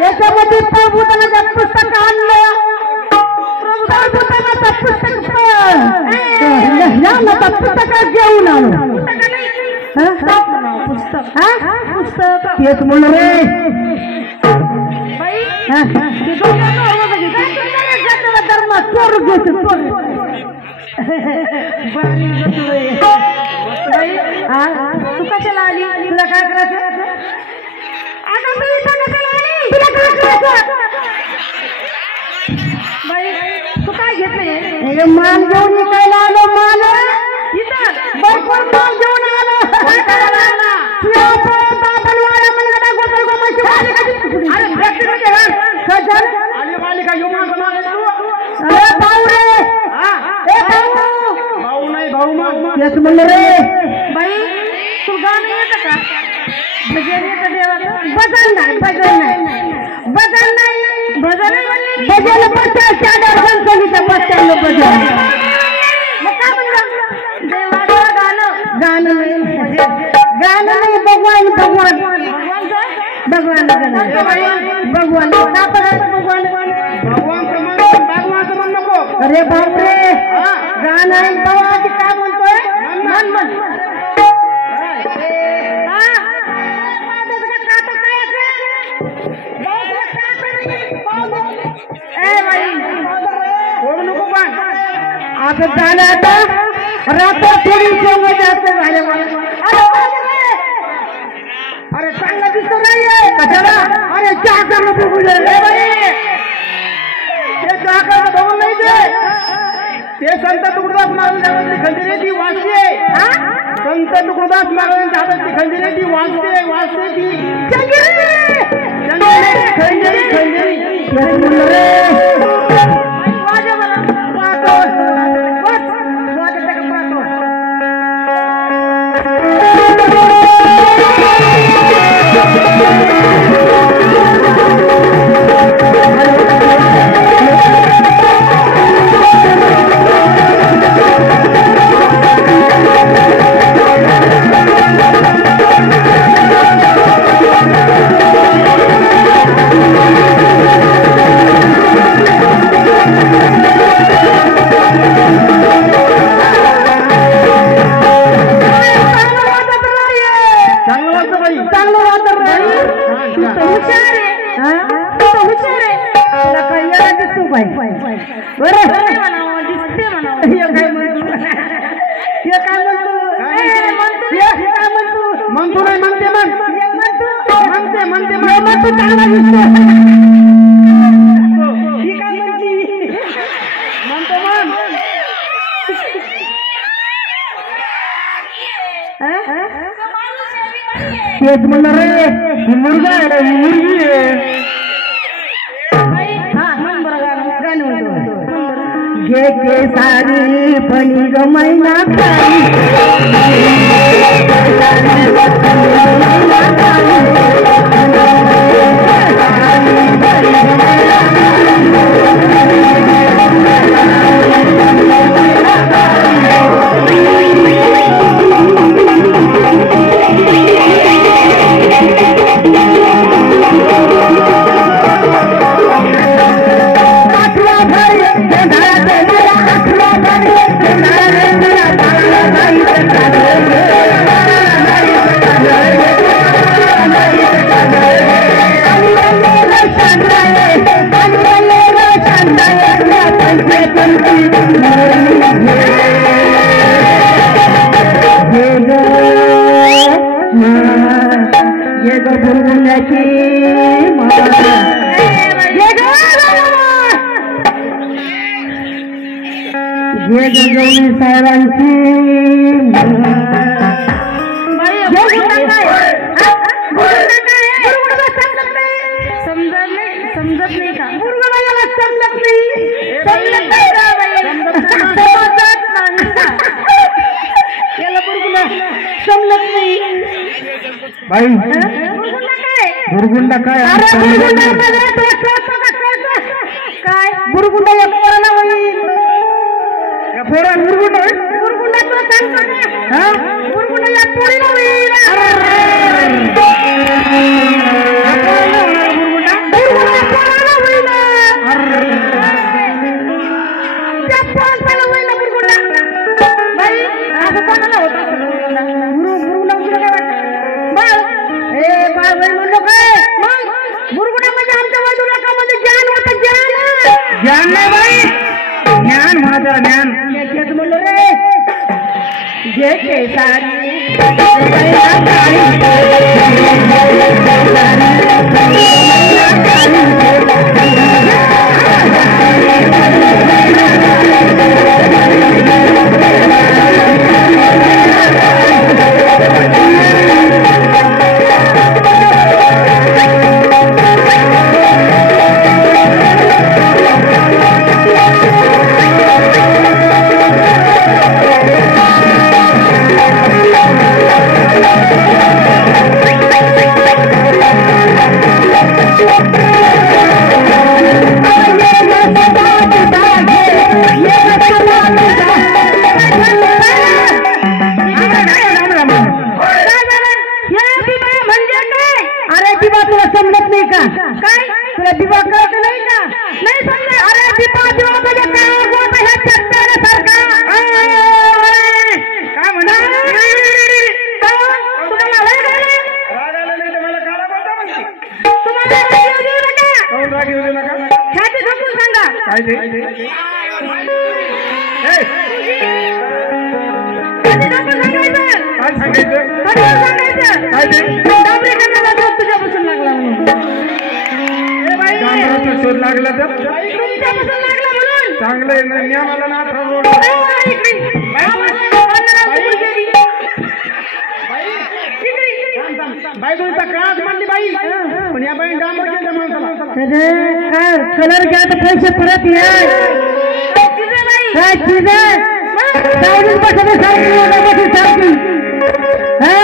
याच्यामध्ये प्रभुतानाचं पुस्तक आणलं. प्रभुतानाचं पुस्तक घेऊन आलो. पुस्तक तेच म्हणलं रे. धर्म चोर घेतो तू कशाला आली? तुला काय करायचं? तू काय घेतलंय? मान घेऊन विकायला आलो. मान भरपूर मान घेऊन आलो. तेच म्हणलं रे. बाई तू गाणं येतं का? भजन येतं देवाचं? भजन नाही, भजन नाही, भजन नाही, भजन भजन बसत्या संगीत बसत्याला भजन. मग काय म्हणलं? देवाचं गाणं. गाणं नाही, गाणं नाही. भगवान भगवान भगवान भगवान का करायचं? भगवान भगवानचं म्हण नको. अरे बापरे, गाणं आहे बाबा. काय म्हणतोय? मन मन आता झालं. आता रात्र थोडी सोंग जास्त झाले मला. अरे चांगला दिसतो नाहीये कशाला? अरे चहा करणं बघू दे. ते चहा करणं बघून नाही ते संत तुकडोदास महाराजांची खंजिरी ती वाजते. संत तुकडोदास महाराजांच्या हाताची खंजिरी ती वाजते वाजते ती खंजिरी खंजिरी. म्हणतो नाही म्हणते म्हणते म्हणते म्हणते चांगला दिसतो. ठीक आहे म्हणती म्हणतो म्हण. तेच म्हणणार रे. मुलगा आहे मुलगी आहे. घे के सारी फणी ग मैना खाली. बुरगुंड्याची गंगवली साहेबांची समजत नाही का बुरगुंडाला समजत नाही याला बुरगुंडा समजत नाही बाई बुरगुंडा काय काय बुरगुंडा या पोराला होईल पोरा बुरगुंडा बुरगुंडा तो सांगतो ना बुरगुंडा या पोरीला होईल बुरगुंडा पोराला होईल त्या पोराला होईल बुरगुंडा बाई असं कोणाला होता बुरगुंडा बुरगुंडा तुला काय वाटतं ए बाळ म्हणलो काय मग बुरगुंडा म्हणजे आमच्या बाजूला का म्हणजे ज्ञान होतं ज्ञान नाही बाई ज्ञान म्हणा ज्ञान घेत म्हणलो रे घे समजत नाही का काय तुला दिवा कळत नाही का नाही समजत अरे दिवा दिवा म्हणजे काय होतं हे चक्करसारखा काय म्हणा तुम्हाला राग आला नाही तर मला काळा बोलता म्हणते तुम्हाला राग येऊ नका कोण राग येऊ नका छाती ठोकून सांगा काय ते छाती ठोकून सांगायचं काय सांगायचं काय ते तुझ्यापासून लागला म्हणून शोध लागला तर तुमच्यापासून लागला म्हणून चांगलं नियमाला ना बाई तुमचा काच म्हणली बाई पण या बाई डांबर केलं माणसाला काय कलर घ्या तर पैसे परत ये काय चीज आहे सावलीत बसले सावली सावली हा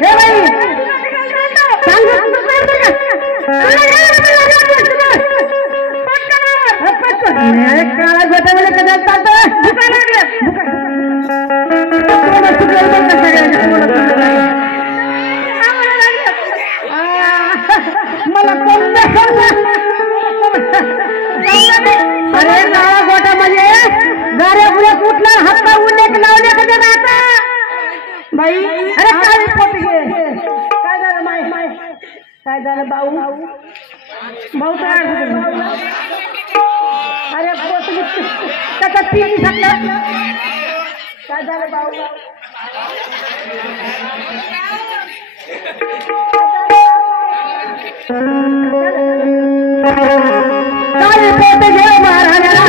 हे बाई काळा गोटा मध्ये कदाच चालतो भुका लागल्या मला कोण अरे काळा गोटा म्हणजे गाड्या पुढे कुठला हप्ता उल्लेख लावले कधी राहता बाई अरे काय पोट घे काय झालं माय काय झालं भाऊ भाऊ काय अरे पोट त्याचा पीक झालं काय झालं भाऊ काय पोट घे महाराजाला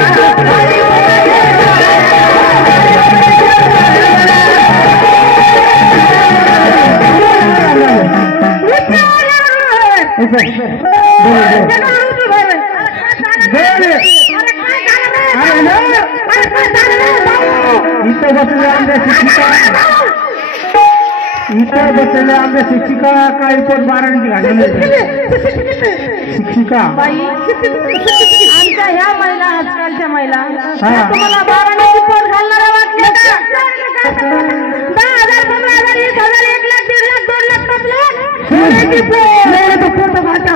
इथं बसलेल्या आमच्या शिक्षिका काही पण बारांची घालवली शिक्षिका आमच्या ह्या महिला आजकालच्या महिला तुम्हाला बाराण्याची पोट घालणारा वाटले का 10,000 15,000 20,000 1 लाख 1.5 लाख 2 लाख 5 लाख सोन्याची पोट घालता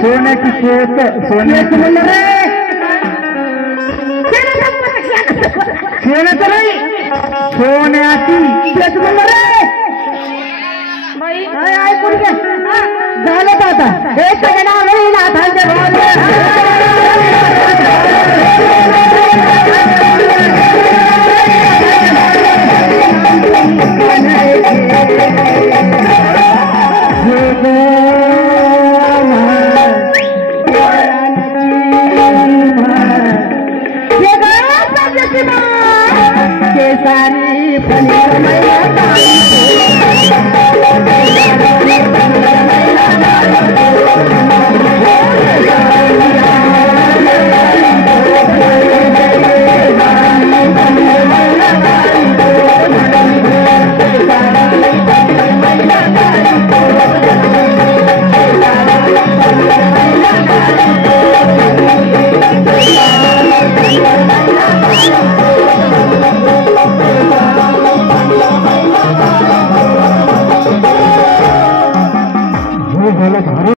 सोन्याची पोत सोन्याची म्हणलं रे सोन्याचं नाही सोन्याची तेच म्हणलं रे बाई ऐकून घे झालं का आता एक Thank you.